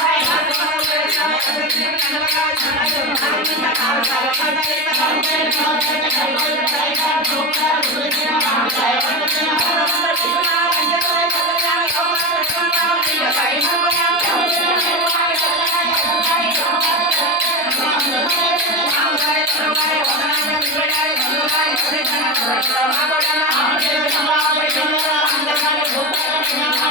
Bye. Thank you.